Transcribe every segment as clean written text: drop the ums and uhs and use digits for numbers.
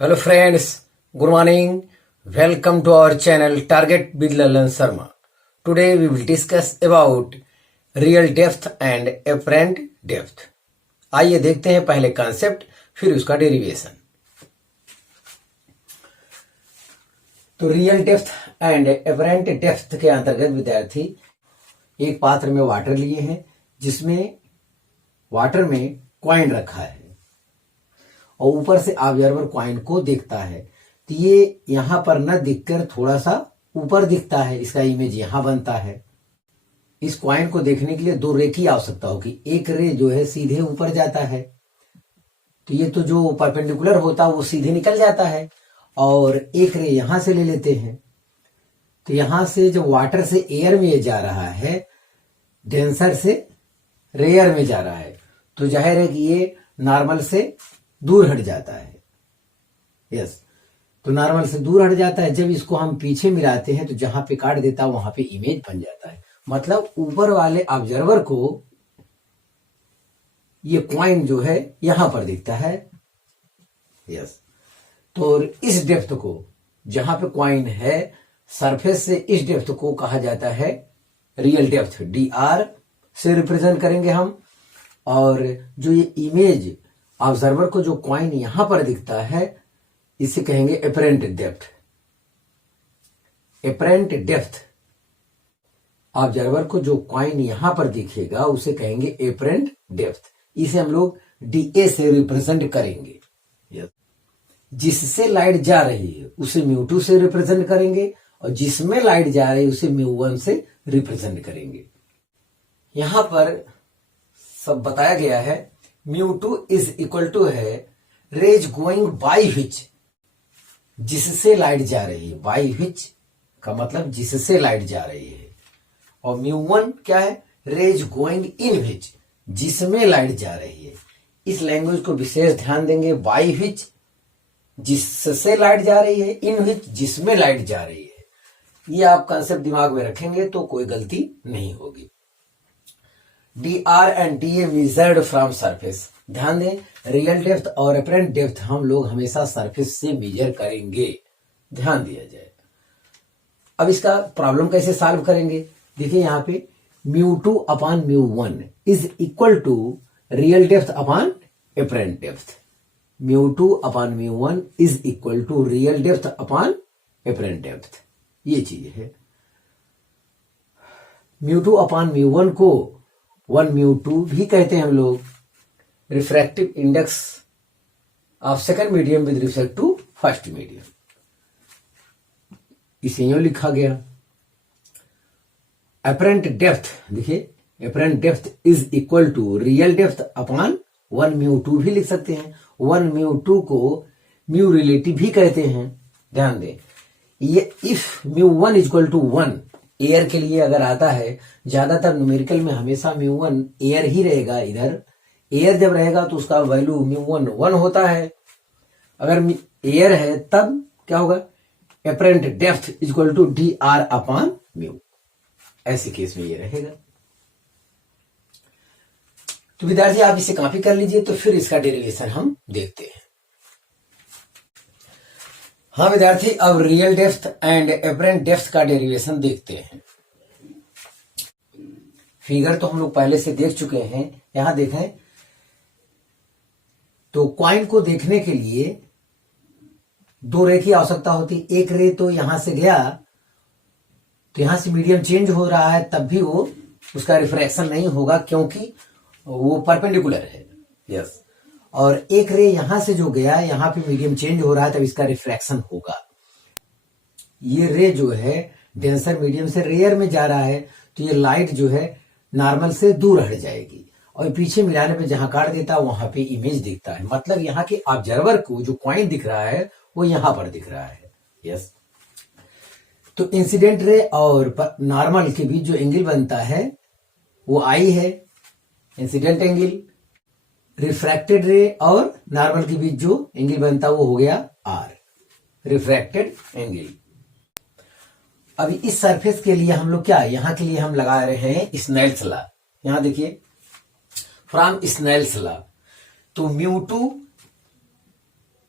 Hello friends, good morning. Welcome to our channel Target with Lalan Sharma. Today we will discuss about real depth and apparent depth. आइए देखते हैं पहले concept फिर उसका derivation. तो real depth and apparent depth के अंतर्गत विद्यार्थी एक पात्र में वाटर लिए हैं जिसमें वाटर में कॉइन रखा है और ऊपर से ऑब्जर्वर कॉइन को देखता है। तो ये यहां पर न दिखकर थोड़ा सा ऊपर दिखता है, इसका इमेज यहां बनता है। इस कॉइन को देखने के लिए दो रे की आवश्यकता होगी। एक रे जो है सीधे ऊपर जाता है, तो ये तो जो परपेंडिकुलर होता है वो सीधे निकल जाता है, और एक रे यहां से ले लेते हैं। तो यहां से जब वाटर से एयर में जा रहा है, डेंसर से रेयर में जा रहा है, तो जाहिर है कि ये नॉर्मल से दूर हट जाता है। यस, तो नॉर्मल से दूर हट जाता है। जब इसको हम पीछे मिलाते हैं तो जहां पे काट देता है वहां पे इमेज बन जाता है। मतलब ऊपर वाले ऑब्जर्वर को ये कॉइन जो है यहां पर दिखता है। यस, तो इस डेप्थ को जहां पे कॉइन है सरफेस से, इस डेप्थ को कहा जाता है रियल डेप्थ। dr से रिप्रेजेंट करेंगे हम। और जो ये इमेज ऑब्जर्वर को जो कॉइन यहां पर दिखता है इसे कहेंगे apparent depth. Apparent depth observer को जो कॉइन यहां पर दिखेगा उसे कहेंगे अपरेंट डेप्थ। इसे हम लोग dA से रिप्रेजेंट करेंगे। जिससे लाइट जा रही है उसे μ2 से रिप्रेजेंट करेंगे, और जिसमें लाइट जा रही है उसे μ1 से रिप्रेजेंट करेंगे। यहां पर सब बताया गया है। μ2 इज इक्वल टू है रेज गोइंग बाई विच, जिससे लाइट जा रही है। बाई विच का मतलब जिससे लाइट जा रही है। और μ1 क्या है? रेज गोइंग इन विच, जिसमें लाइट जा रही है। इस लैंग्वेज को विशेष ध्यान देंगे। बाई विच जिससे लाइट जा रही है, इन विच जिसमें लाइट जा रही है। ये आप कंसेप्ट दिमाग में रखेंगे तो कोई गलती नहीं होगी। dr and dA measured from surface. ध्यान दें, रियल डेप्थ और अपरेंट डेप्थ हम लोग हमेशा सरफेस से मेजर करेंगे, ध्यान दिया जाए। अब इसका प्रॉब्लम कैसे सॉल्व करेंगे? देखिए यहां पे μ2 upon μ1 is equal to real depth upon apparent depth. μ2 upon μ1 is equal to real depth upon apparent depth. ये चीज है। μ2 अपॉन μ1 को 1 μ2 भी कहते हैं हम लोग। Refractive index of second medium with respect to first medium, इसे यूं लिखा गया। अपरेंट डेप्थ, देखिए apparent depth is equal to real depth upon 1 μ2 भी लिख सकते हैं। 1 μ2 को म्यू रिलेटिव भी कहते हैं, ध्यान दें। ये इफ μ1 इक्वल टू 1 एयर के लिए अगर आता है, ज्यादातर न्यूमेरिकल में हमेशा μ1 एयर ही रहेगा। इधर एयर जब रहेगा तो उसका वैल्यू μ1 1 होता है। अगर एयर है तब क्या होगा? Apparent depth equal to dr upon mu. ऐसे केस में ये रहेगा। तो विद्यार्थी आप इसे कॉपी कर लीजिए, तो फिर इसका डेरिवेशन हम देखते हैं। हाँ विद्यार्थी, अब real depth and apparent depth का डेरिवेशन देखते हैं। फिगर तो हम लोग पहले से देख चुके हैं। यहां देखें तो कॉइन को देखने के लिए दो रे की आवश्यकता होती। एक रे तो यहां से गया तो यहां से मीडियम चेंज हो रहा है, तब भी वो उसका रिफ्रैक्शन नहीं होगा क्योंकि वो परपेंडिकुलर है। यस, और एक रे यहां से जो गया, यहां पे मीडियम चेंज हो रहा है, तब इसका रिफ्रैक्शन होगा। ये रे जो है डेंसर मीडियम से रेयर में जा रहा है, तो ये लाइट जो है नॉर्मल से दूर हट जाएगी, और पीछे मिलाने पे जहां काट देता है वहां पे इमेज दिखता है। मतलब यहाँ के ऑब्जर्वर को जो कॉइन दिख रहा है वो यहां पर दिख रहा है। यस, तो इंसिडेंट रे और नॉर्मल के बीच जो एंगल बनता है वो आई है, इंसिडेंट एंगल। रिफ्रैक्टेड रे और नॉर्मल के बीच जो एंगल बनता है वो हो गया आर, रिफ्रैक्टेड एंगल। अभी इस सरफेस के लिए हम लोग क्या, यहां के लिए हम लगा रहे हैं स्नेल्स लॉ। यहां देखिए फ्रॉम स्नेल्स लॉ, तो μ2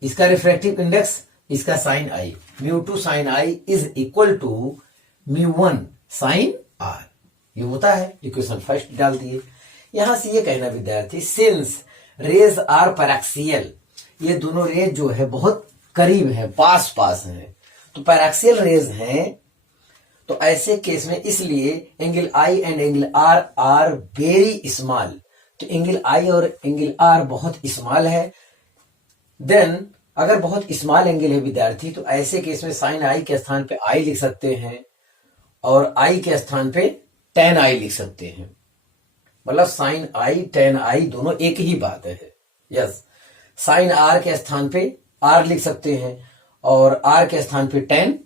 इसका रिफ्रैक्टिव इंडेक्स, इसका sine i, μ2 sine i is equal to μ1 sine r. ये होता है, इक्वेशन फर्स्ट डाल दिए। यहां से ये कहना विद्यार्थी, सिंस रेज आर पैराक्सियल, ये दोनों रेज जो है बहुत करीब है, पास पास है, तो पैराक्सियल रेज हैं, तो ऐसे केस में इसलिए angle i and angle r are very small, तो एंगल आई और एंगल आर बहुत स्मॉल है। देन अगर बहुत स्मॉल एंगल है विद्यार्थी, तो ऐसे केस में साइन आई के स्थान पे आई लिख सकते हैं और आई के स्थान पे टेन आई लिख सकते हैं, मतलब साइन आई टेन आई दोनों एक ही बात है। यस, साइन आर के स्थान पे आर लिख सकते हैं और आर के स्थान पे टेन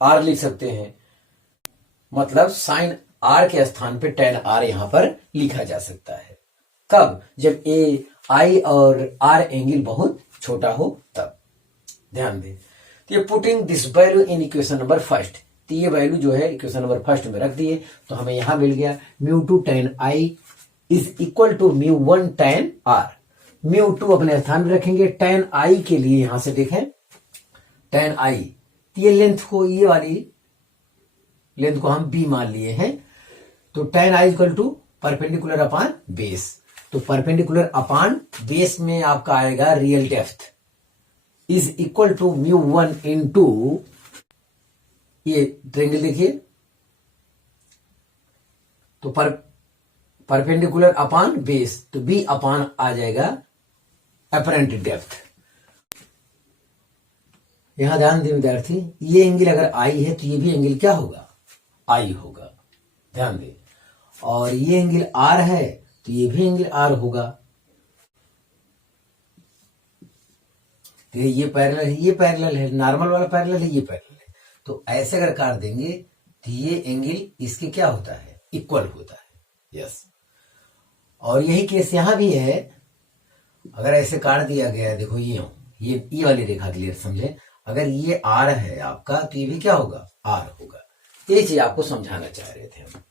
आर लिख सकते हैं, मतलब साइन आर के स्थान पे टेन आर यहां पर लिखा जा सकता है। कब? जब ए आई और आर एंगल बहुत छोटा हो तब। ध्यान दें, तो ये putting this value in equation number first, तो ये वैल्यू जो है इक्वेशन नंबर फर्स्ट में रख दिए, तो हमें यहां मिल गया μ2 tan i is equal to μ1 tan r. μ2 अपने स्थान में रखेंगे, tan आई के लिए यहां से देखें tan आई, तो ये लेंथ को, ये वाली लेंथ को हम b मान लिए हैं, तो tan i equal to perpendicular upon base, तो परपेंडिकुलर अपॉन बेस में आपका आएगा real depth is equal to μ1 into, ये ट्रेंगल देखिए, तो परपेंडिकुलर अपॉन बेस, तो b अपॉन आ जाएगा अपरेंट डेप्थ। यहां ध्यान दें विद्यार्थी, ये एंगल अगर आई है तो ये भी एंगल क्या होगा? आई होगा, ध्यान दें। और ये एंगल आर है तो ये भी एंगल आर होगा, तो ये पैरेलल है, ये पैरेलल है, नॉर्मल वाला पैरेलल है, ये पैरेलल है, तो ऐसे अगर काट देंगे तो ये एंगल इसके क्या होता है? इक्वल होता है। यस, और यही केस यहां भी है, अगर ऐसे काट दिया गया, देखो ये वाली रेखा क्लियर समझे, अगर ये आर है आपका तो ये भी क्या होगा? आर होगा। ये चीज आपको समझाना चाह रहे थे हम,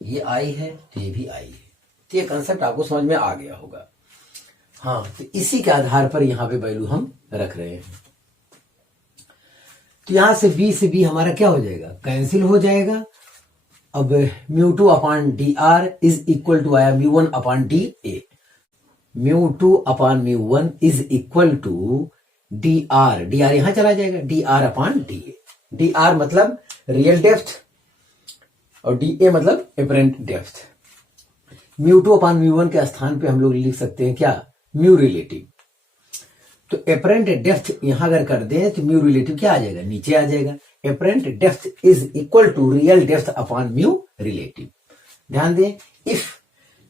ये आई है तो ये भी आई है, तो ये कंसेप्ट आपको समझ में आ गया होगा। हाँ, तो इसी के आधार पर यहां पे वैल्यू हम रख रहे हैं। तो यहां से b हमारा क्या हो जाएगा? कैंसिल हो जाएगा। अब μ2 upon d r is equal to आया μ1 upon d a, μ2 upon μ1 is equal to d r यहां चला जाएगा, d r upon d a. D r मतलब रियल डेप्थ और डी ए मतलब एपरेंट डेप्थ। μ2 अपॉन μ1 के स्थान पे हम लोग लिख सकते हैं क्या? Mu relative. तो एपरेंट डेप्थ यहां अगर कर दें तो म्यू रिलेटिव क्या आ जाएगा? नीचे आ जाएगा। Apparent depth is equal to real depth upon mu relative. ध्यान दें, इफ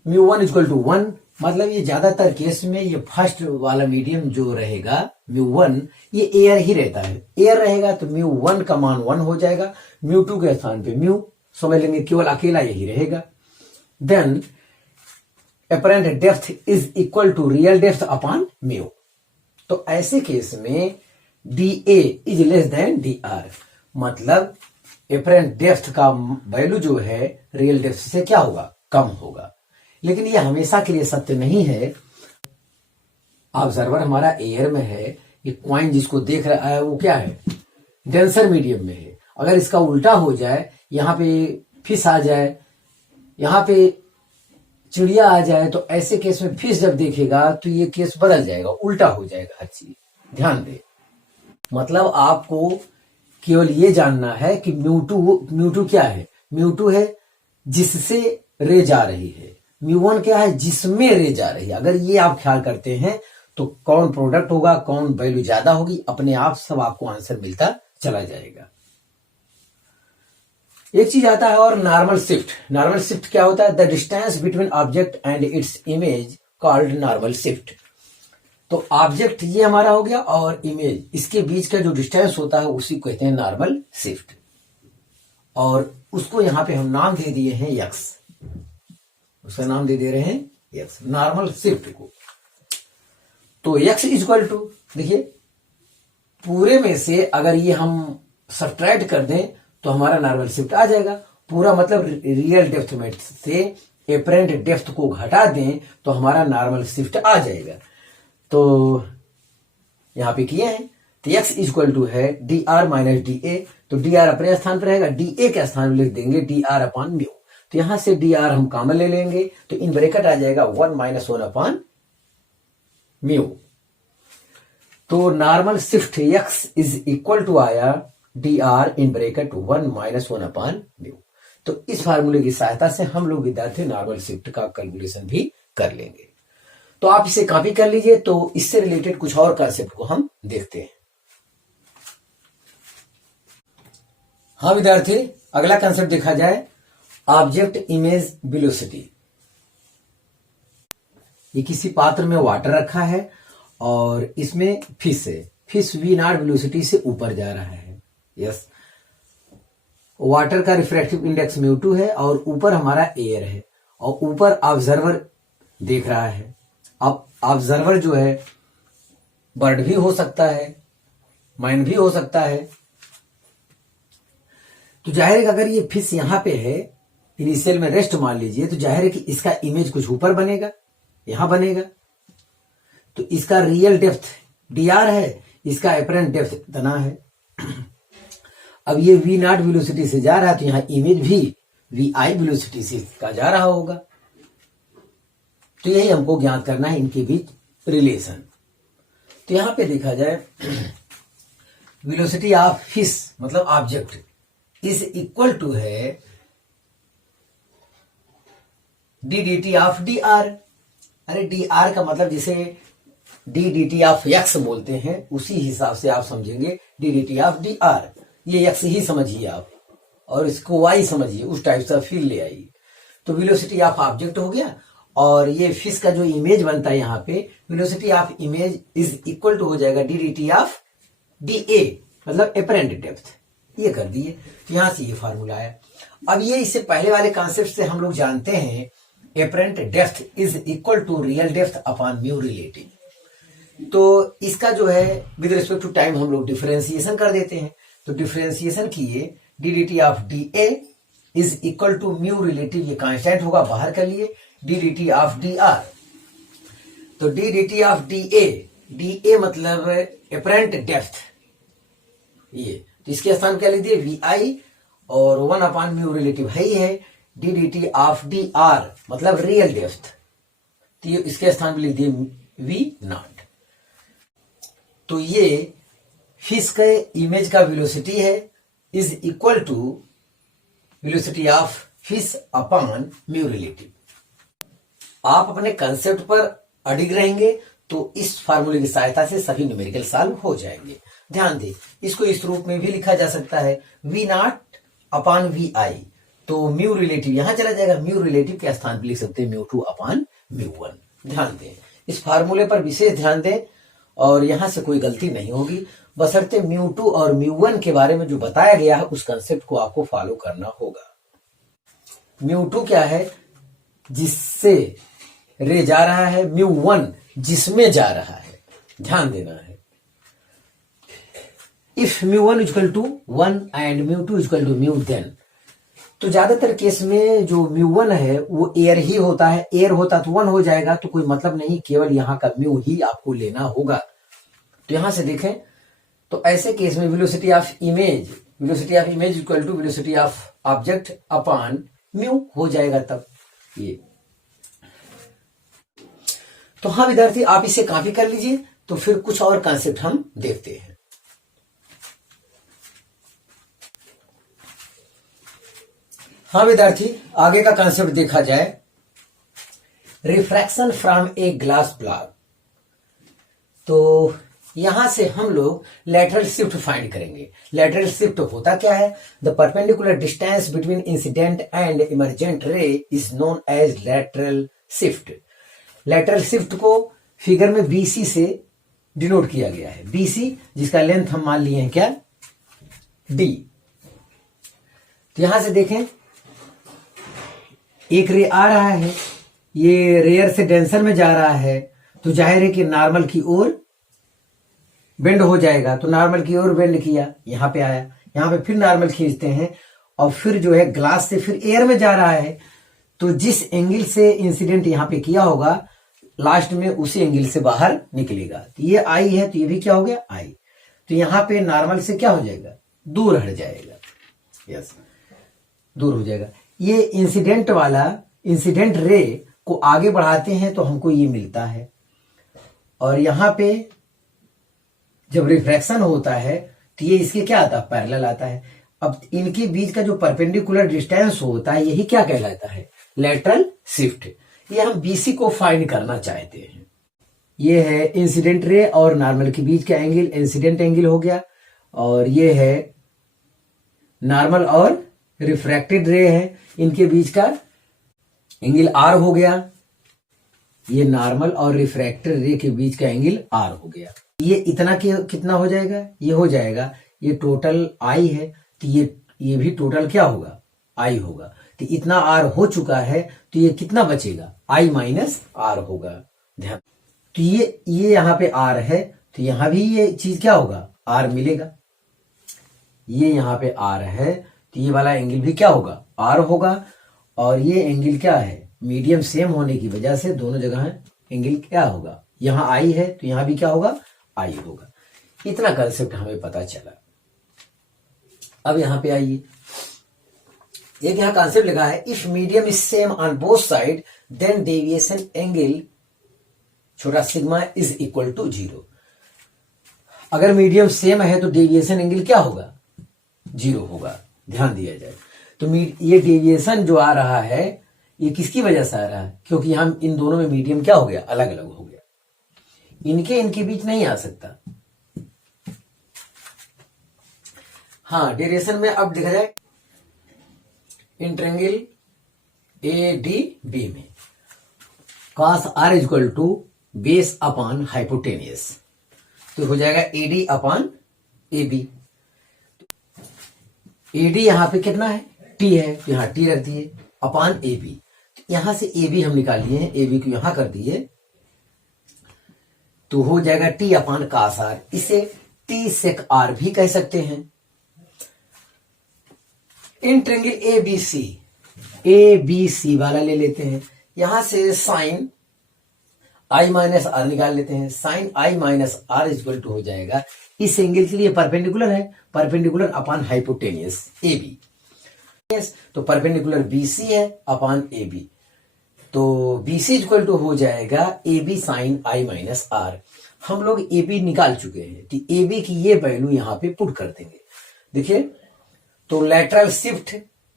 μ1 इक्वल टू 1, मतलब ये ज्यादातर केस में ये फर्स्ट वाला मीडियम जो रहेगा μ1, ये एयर ही रहता है। एयर रहेगा तो μ1 का मान 1 हो जाएगा, μ2 के स्थान पे म्यू समझ लेंगे, केवल अकेला यही रहेगा। Then apparent depth is equal to real depth upon mu. तो ऐसे केस में d a is less than d r, मतलब एपरेंट डेप्थ का वैल्यू जो है रियल डेप्थ से क्या होगा? कम होगा। लेकिन ये हमेशा के लिए सत्य नहीं है। ऑब्जर्वर हमारा एयर में है, ये क्वाइन जिसको देख रहा है वो क्या है? डेंसर मीडियम में है। अगर इसका उल्टा हो जाए, यहां पे फिश आ जाए, यहां पे चिड़िया आ जाए, तो ऐसे केस में फिश जब देखेगा तो ये केस बदल जाएगा, उल्टा हो जाएगा हर चीज। ध्यान दे, मतलब आपको केवल ये जानना है कि म्यू टू क्या है? म्यू2 है जिससे रे जा रही है, μ1 क्या है? जिसमें रे जा रही है। अगर ये आप ख्याल करते हैं तो कौन प्रोडक्ट होगा, कौन वैल्यू ज्यादा होगी, अपने आप सब आपको आंसर मिलता चला जाएगा। एक चीज आता है और नॉर्मल शिफ्ट। नॉर्मल शिफ्ट क्या होता है? The distance between object and its image called normal shift. तो ऑब्जेक्ट ये हमारा हो गया और इमेज, इसके बीच का जो डिस्टेंस होता है उसी को कहते हैं नॉर्मल शिफ्ट, और उसको यहां पे हम नाम दे दिए हैं x। उसका नाम दे रहे हैं x, नॉर्मल शिफ्ट को। तो x इक्वल टू, देखिए पूरे में से अगर ये हम सब्ट्रैक्ट कर दें तो हमारा नॉर्मल शिफ्ट आ जाएगा। पूरा मतलब रियल डेप्थ में से एपरेंट डेप्थ को घटा दें तो हमारा नॉर्मल शिफ्ट आ जाएगा। तो यहाँ पे किए हैं। तो x इक्वल टू है dr माइनस डी, तो dr अपने स्थान पर रहेगा, dA के स्थान पर लिख देंगे dr अपॉन म्यू। तो यहां से dr हम कॉमन ले लेंगे, तो इन ब्रैकेट आ जाएगा 1 माइनस 1 अपॉन म्यू। तो normal shift x is equal to आया dr in bracket 1 minus 1 upon mu. तो इस फार्मूले की सहायता से हम लोग विद्यार्थी नॉर्मल शिफ्ट का कैलकुलेशन भी कर लेंगे। तो आप इसे कॉपी कर लीजिए। तो इससे रिलेटेड कुछ और कॉन्सेप्ट को हम देखते हैं। हाँ विद्यार्थी, अगला कंसेप्ट देखा जाए ऑब्जेक्ट इमेज वेलोसिटी। ये किसी पात्र में वाटर रखा है और इसमें फिश है। फिश वी नॉट वेलोसिटी से ऊपर जा रहा है। यस, वाटर का रिफ्रैक्टिव इंडेक्स म्यू2 है और ऊपर हमारा एयर है और ऊपर ऑब्जर्वर देख रहा है। अब ऑब्जर्वर जो है बर्ड भी हो सकता है, मैन भी हो सकता है। तो जाहिर है कि अगर ये फिश यहां पे है, इनिशियल में रेस्ट मान लीजिए, तो जाहिर है कि इसका इमेज कुछ ऊपर बनेगा, यहां बनेगा। तो इसका रियल डेप्थ dr है, इसका एपरेंट डेप्थ इतना है। अब ये v नॉट वेलोसिटी से जा रहा है, तो यहां इमेज भी vi वेलोसिटी से का जा रहा होगा। तो यही हमको ज्ञात करना है इनके बीच रिलेशन। तो यहां पे देखा जाए वेलोसिटी ऑफ फिश मतलब ऑब्जेक्ट इज इक्वल टू है D D T of d are. अरे डी आर का मतलब जिसे D D T of x बोलते हैं, उसी हिसाब से आप समझेंगे D D T of d are. ये एक्स ही समझिए आप और इसको वाई समझिए, उस टाइप से फील ले आइए। तो वेलोसिटी ऑफ ऑब्जेक्ट हो गया और ये फिश का जो इमेज बनता है यहाँ पे velocity of image is equal to हो जाएगा D D T of D A मतलब एपरेंट डेप्थ। ये कर दिए, यहां से ये फार्मूला है। अब ये इससे पहले वाले कॉन्सेप्ट से हम लोग जानते हैं apparent depth is equal to real depth upon mu relative. तो इसका जो है विद रिस्पेक्ट टू टाइम हम लोग डिफरेंशिएशन कर देते हैं। तो डिफरेंशिएशन किए d D T of D a is equal to mu relative, ये कांस्टेंट होगा, बाहर कर लिए d D T of d r. तो d D T of D A मतलब एपरेंट डेप्थ, ये तो इसके स्थान क्या लिख दिए वी आई और 1 अपॉन म्यू रिलेटिव है ही है D D T of d r मतलब रियल डेप्थ। तो ये इसके स्थान पर लिख दिए वी नॉट। तो ये फिश के इमेज का वेलोसिटी है is equal to velocity of fish upon mu relative. आप अपने कंसेप्ट पर अडिग रहेंगे तो इस फार्मूले की सहायता से सभी न्यूमेरिकल सॉल्व हो जाएंगे। ध्यान दें, इसको इस रूप में भी लिखा जा सकता है वी नॉट अपॉन वी आई। तो म्यू रिलेटिव यहां चला जाएगा, म्यू रिलेटिव के स्थान पर लिख सकते हैं म्यू2 अपॉन म्यू1। ध्यान दें, इस फार्मूले पर विशेष ध्यान दें और यहां से कोई गलती नहीं होगी, बशर्ते म्यू2 और म्यू1 के बारे में जो बताया गया है उस कंसेप्ट को आपको फॉलो करना होगा। म्यू2 क्या है, जिससे रे जा रहा है, म्यू1 जिसमें जा रहा है, ध्यान देना है। If mu one equal to 1 and mu two equal to mu then, तो ज्यादातर केस में जो म्यू1 है वो एयर ही होता है। एयर होता तो 1 हो जाएगा, तो कोई मतलब नहीं, केवल यहाँ का म्यू ही आपको लेना होगा। तो यहां से देखें तो ऐसे केस में velocity of image equal to velocity of object upon mu हो जाएगा तब ये। तो हाँ विद्यार्थी, आप इसे कॉपी कर लीजिए। तो फिर कुछ और कॉन्सेप्ट हम देखते हैं। हाँ विद्यार्थी, आगे का कॉन्सेप्ट देखा जाए refraction from a glass block. तो यहां से हम लोग लेटरल शिफ्ट फाइंड करेंगे। लेटरल शिफ्ट होता क्या है, the perpendicular distance between incident and emergent ray is known as lateral shift. Lateral shift को फिगर में BC से डिनोट किया गया है। BC जिसका लेंथ हम मान लिए हैं क्या, D। तो यहां से देखें एक रे आ रहा है, ये रेयर से डेंसर में जा रहा है, तो जाहिर है कि नॉर्मल की ओर बेंड हो जाएगा। तो नॉर्मल की ओर बेंड किया, यहां पे आया, यहां पे फिर नॉर्मल खींचते हैं और फिर जो है ग्लास से फिर एयर में जा रहा है। तो जिस एंगल से इंसिडेंट यहां पे किया होगा लास्ट में उसी एंगल से बाहर निकलेगा। तो ये आई है तो ये भी क्या हो गया आई। तो यहां पे नॉर्मल से क्या हो जाएगा दूर हट जाएगा, यस दूर हो जाएगा। ये इंसिडेंट रे को आगे बढ़ाते हैं तो हमको ये मिलता है, और यहां पे जब रिफ्रैक्शन होता है तो ये इसके क्या आता है पैरेलल आता है। अब इनके बीच का जो परपेंडिकुलर डिस्टेंस होता है यही क्या कहलाता है लेटरल शिफ्ट। ये हम बीसी को फाइंड करना चाहते हैं। ये है इंसिडेंट रे और नॉर्मल के बीच का एंगल, इंसिडेंट एंगल हो गया, और ये है नॉर्मल और रिफ्रैक्टेड रे है, इनके बीच का एंगल आर हो गया। ये नॉर्मल और रिफ्रैक्टेड रे के बीच का एंगल आर हो गया। ये इतना कितना हो जाएगा, ये हो जाएगा, ये टोटल आई है तो ये भी टोटल क्या होगा आई होगा। तो इतना आर हो चुका है तो ये कितना बचेगा आई माइनस आर होगा। ध्यान, तो ये यहां पे आर है तो यहां भी ये चीज क्या होगा आर मिलेगा। ये यहां पे आर है तो ये वाला एंगल भी क्या होगा आर होगा, और ये एंगल क्या है मीडियम सेम होने की वजह से दोनों जगह एंगल क्या होगा, यहां आई है तो यहां भी क्या होगा आई होगा। इतना कंसेप्ट हमें पता चला। अब यहां पे आइए, एक यहां कॉन्सेप्ट लिखा है if medium is same on both side then deviation angle छोटा सिग्मा इज इक्वल टू 0। अगर मीडियम सेम है तो डेविएशन एंगल क्या होगा 0 होगा। ध्यान दिया जाए तो ये डेविएशन जो आ रहा है ये किसकी वजह से आ रहा है, क्योंकि हम इन दोनों में मीडियम क्या हो गया अलग अलग हो गया, इनके बीच नहीं आ सकता। हाँ डेरिएशन में अब देखा जाए इंट्रेंगल ए डी बी में cos r equal to base upon hypotenuse, तो हो जाएगा AD upon A B. AD यहां पे कितना है टी है तो यहां टी रख दिए अपॉन ए बी। यहां से ए बी हम निकाल लिए हैं, ए बी को यहां कर दिए तो हो जाएगा टी अपॉन कास आर। इसे टी सेक आर भी कह सकते हैं। In triangle A B C वाला ले लेते हैं, यहां से साइन आई माइनस आर निकाल लेते हैं। Sine I minus R equal to हो जाएगा इस एंगल के लिए परपेंडिकुलर है, perpendicular upon hypotenuse A B. तो परपेंडिकुलर बी सी है अपॉन ए बी, तो बी सी इक्वल टू हो जाएगा A B sine I minus R. हम लोग ए बी निकाल चुके हैं कि ए बी की ये वैल्यू यहां पे पुट कर देंगे। देखिए तो lateral shift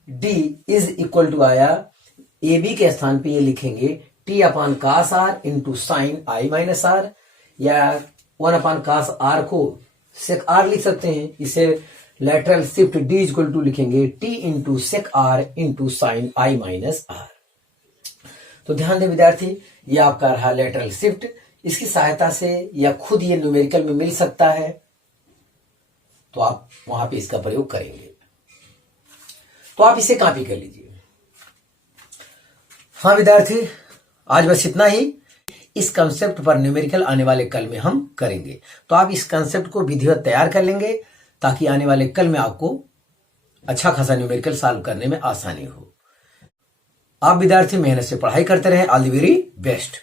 D is equal to आया ए बी के स्थान पे ये लिखेंगे T upon cos R into sine आई माइनस आर, या 1 अपॉन कास आर को सेक आर लिख सकते हैं। इसे lateral shift d equal to लिखेंगे t into sec r into sine आई माइनस आर। तो ध्यान दें विद्यार्थी, ये आपका रहा लेटरल शिफ्ट। इसकी सहायता से या खुद ये न्यूमेरिकल में मिल सकता है तो आप वहां पे इसका प्रयोग करेंगे। तो आप इसे कॉपी कर लीजिए। हाँ विद्यार्थी, आज बस इतना ही। इस कंसेप्ट पर न्यूमेरिकल आने वाले कल में हम करेंगे, तो आप इस कंसेप्ट को विधिवत तैयार कर लेंगे ताकि आने वाले कल में आपको अच्छा खासा न्यूमेरिकल सॉल्व करने में आसानी हो। आप विद्यार्थी मेहनत से पढ़ाई करते रहें। All the very best.